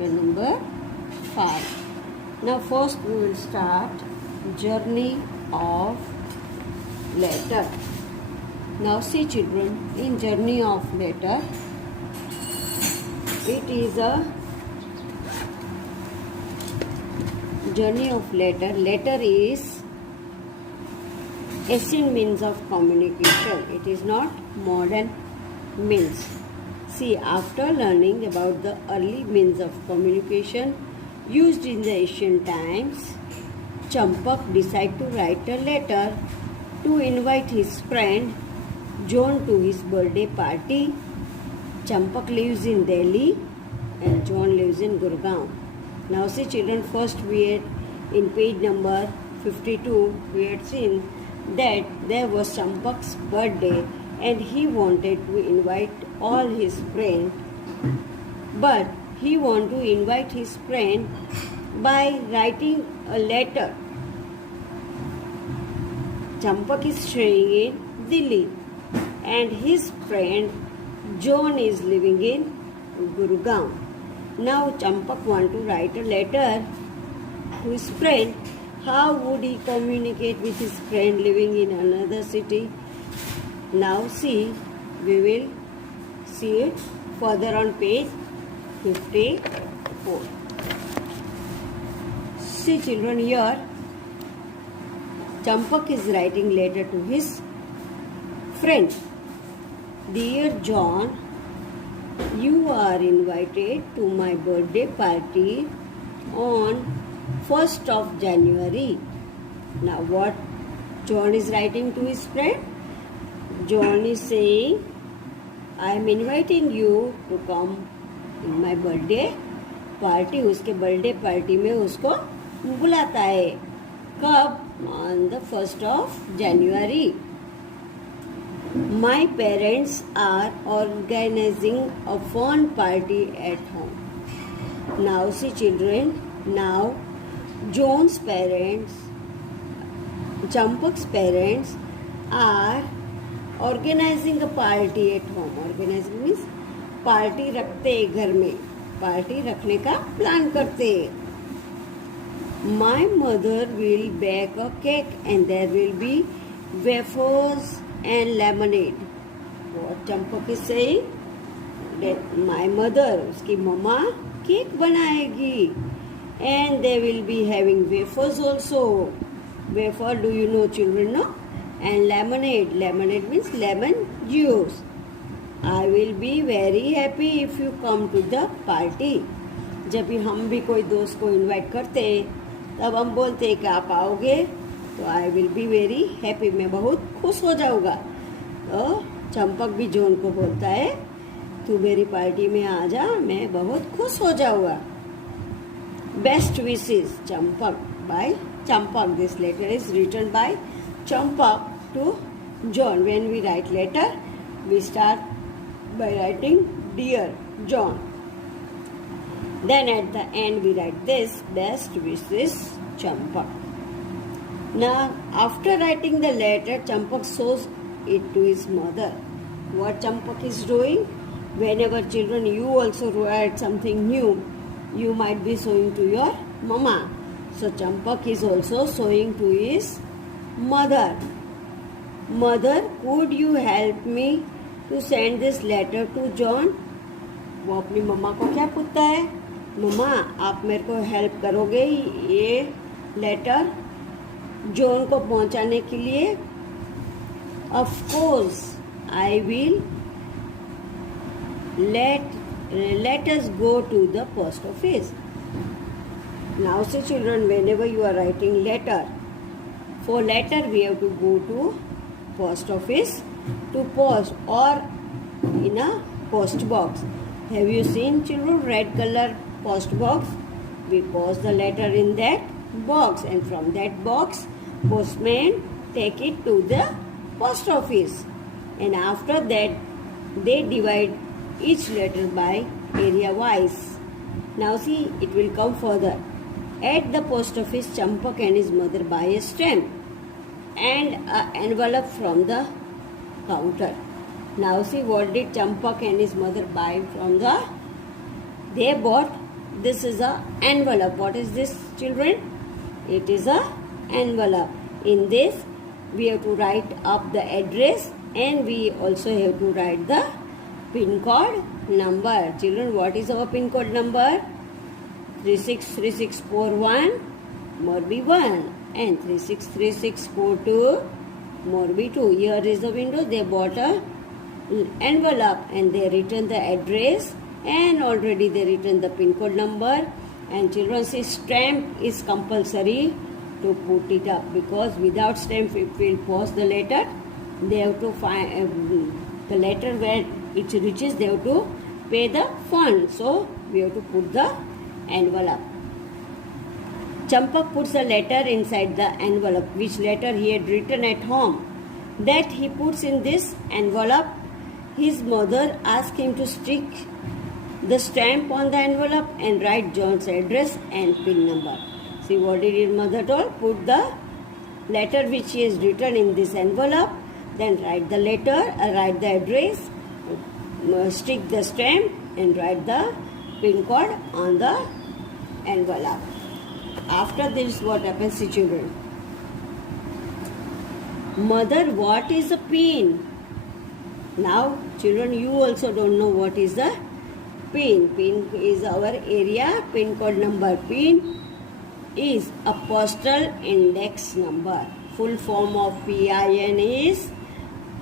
chapter number 5. Now first we will start journey of letter. Now see children, in journey of letter, it is a journey of letter. Letter is ancient means of communication. It is not modern means. See, after learning about the early means of communication used in the ancient times, Champak decided to write a letter to invite his friend John to his birthday party. Champak lives in Delhi and John lives in Gurgaon. Now see children, first we had in page number 52, we had seen that there was Champak's birthday and he wanted to invite all his friends, but he wanted to invite his friend by writing a letter. Champak is staying in Delhi and his friend John is living in Gurgaon. Now Champak wants to write a letter to his friend. How would he communicate with his friend living in another city? Now see, we will see it further on page 54. See children, here Champak is writing letter to his friend. Dear John, you are invited to my birthday party on 1st of January. Now what John is writing to his friend? John is saying, I am inviting you to come in my birthday party. उसके birthday party में उसको बुलाता है. कब? On the 1st of January. My parents are organizing a fun party at home. Now see children, now John's parents, Champak's parents are organizing a party at home. Organizing means party रखते हैं घर में, party रखने का plan करते हैं. My mother will bake a cake and there will be wafers and lemonade. What Champak is saying? That my mother, उसकी मम्मा cake बनाएगी and they will be having wafers also. Wafer, do you know children, no? And lemonade. Lemonade means lemon juice. I will be very happy if you come to the party. जब भी हम भी कोई दोस्त को invite करते हैं तब हम बोलते हैं कि आप आओगे तो I will be very happy, मैं बहुत खुश हो जाऊँगा. तो चंपक भी जॉन को बोलता है तू मेरी पार्टी में आ जा, मैं बहुत खुश हो जाऊँगा. Best wishes Champak by Champak. This letter is written by Champak to John. When we write letter, we start by writing Dear John. Then at the end we write this, best wishes Champak. Now after writing the letter, Champak shows it to his mother. What Champak is doing? Whenever children you also write something new, you might be showing to your mama. So Champak is also showing to his mother. Mother, could you help me to send this letter to John? वो अपनी मम्मा को क्या पूछता है? मम्मा आप मेरे को help करोगे ये लेटर जॉन को पहुंचाने के लिए? Of course, I will. Let us go to the post office. Now see children, whenever you are writing letter, for letter we have to go to post office to post or in a post box. Have you seen children red color post box? We post the letter in that box and from that box postman take it to the post office, and after that they divide each letter by area wise. Now see, it will come further. At the post office, Champak and his mother buy a stamp and an envelope from the counter. Now see, what did Champak and his mother buy from the? They bought this is a envelope. What is this, children? It is a envelope. In this, we have to write up the address and we also have to write the pin code number. Children, what is our pin code number? 363641 Morbi 1 and 363642 Morbi 2. Here is the window. They bought a envelope and they written the address and already they written the pin code number. And children, see, stamp is compulsory to put it up, because without stamp, if we post the letter, they have to find the letter where it reaches, they have to pay the fund. So we have to put the envelope. Champak puts a letter inside the envelope, which letter he had written at home. That he puts in this envelope. His mother asked him to stick the stamp on the envelope and write John's address and pin number. See, what did his mother told? Put the letter which he has written in this envelope, then write the letter, write the address, stick the stamp and write the pin code on the envelope. After this, what happens to children? Mother, what is a pin? Now, children, you also don't know what is the pin. Pin is our area pin code number. Pin is a postal index number. Full form of PIN is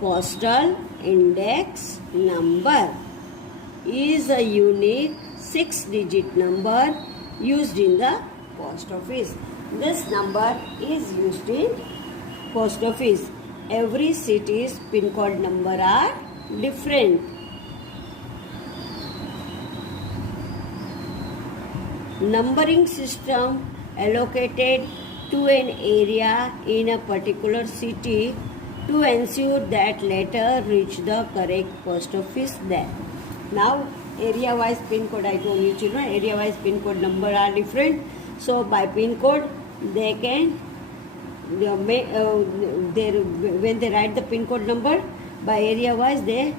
postal index number. Is a unique 6-digit number used in the post office. This number is used in post office. Every city's pin code number are different. Numbering system allocated to an area in a particular city to ensure that letter reach the correct post office there. Now, area wise pin code, I told you children, area wise pin code number are different. So by pin code they can when they write the pin code number by area wise, they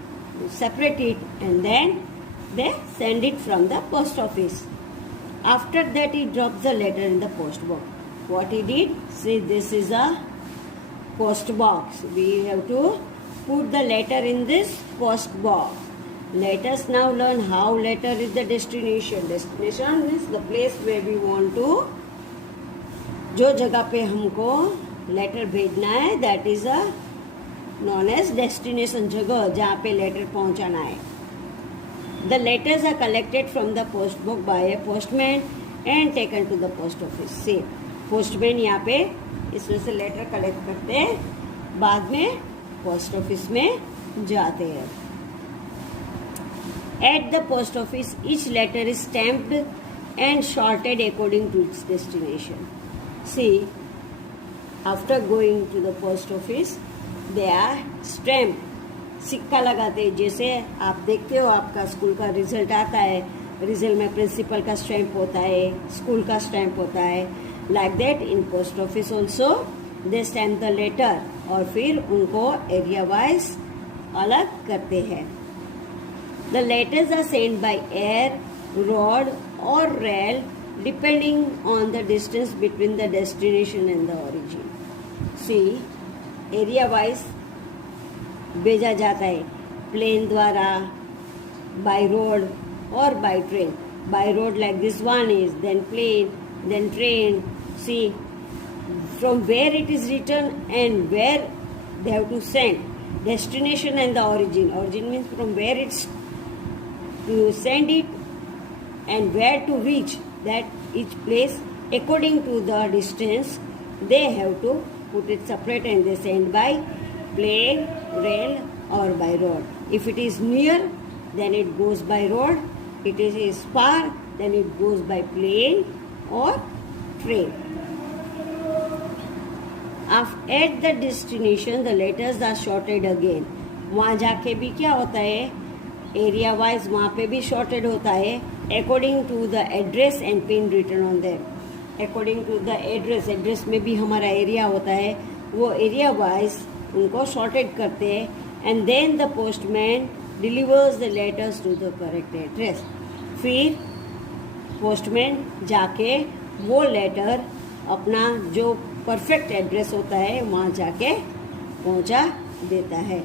separate it and then they send it from the post office. After that, he drops the letter in the post box. What he did? See, this is a post box. We have to put the letter in this post box. Let us now learn how letter is the destination. Destination means the place where we want to, जो जगह पे हमको letter भेजना है, that is a known as destination, जगह जहाँ पे letter पहुँचाना है. The letters are collected from the post book by a postman and taken to the post office. से पोस्टमैन यहाँ पे इसमें से लेटर कलेक्ट करते हैं, बाद में पोस्ट ऑफिस में जाते हैं. At the post office each letter is stamped and sorted according to its destination. See, after going to the post office, they are stamped. सिक्का लगाते हैं. जैसे आप देखते हो आपका स्कूल का रिजल्ट आता है, रिजल्ट में प्रिंसिपल का स्टैम्प होता है, स्कूल का स्टैम्प होता है. Like that in post office also they stamp the letter और फिर उनको एरिया वाइज अलग करते हैं. The letters are send by air, road or rail depending on the distance between the destination and the origin. See, area wise भेजा जाता है plane द्वारा, by road or by train. By road like this one is, then plane, then train. See, from where it is written and where they have to send. Destination and the origin. Origin means from where it's to send it and where to reach that each place according to the distance. They have to put it separate and they send by plane, rail or by road. If it is near, then it goes by road. It is far, then it goes by plane or train. At the destination, the letters are sorted again. वहाँ जाके भी क्या होता है, area wise वहाँ पे भी sorted होता है according to the address and pin written on them. According to the address, address में भी हमारा एरिया होता है, वो एरिया वाइज उनको शॉर्टेड करते हैं and then the postman delivers the letters to the correct address. फिर पोस्टमैन जाके वो लेटर अपना जो परफेक्ट एड्रेस होता है वहाँ जाके पहुँचा देता है.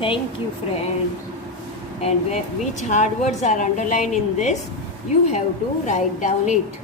Thank you friend. And which hard words are underlined in this? You have to write down it.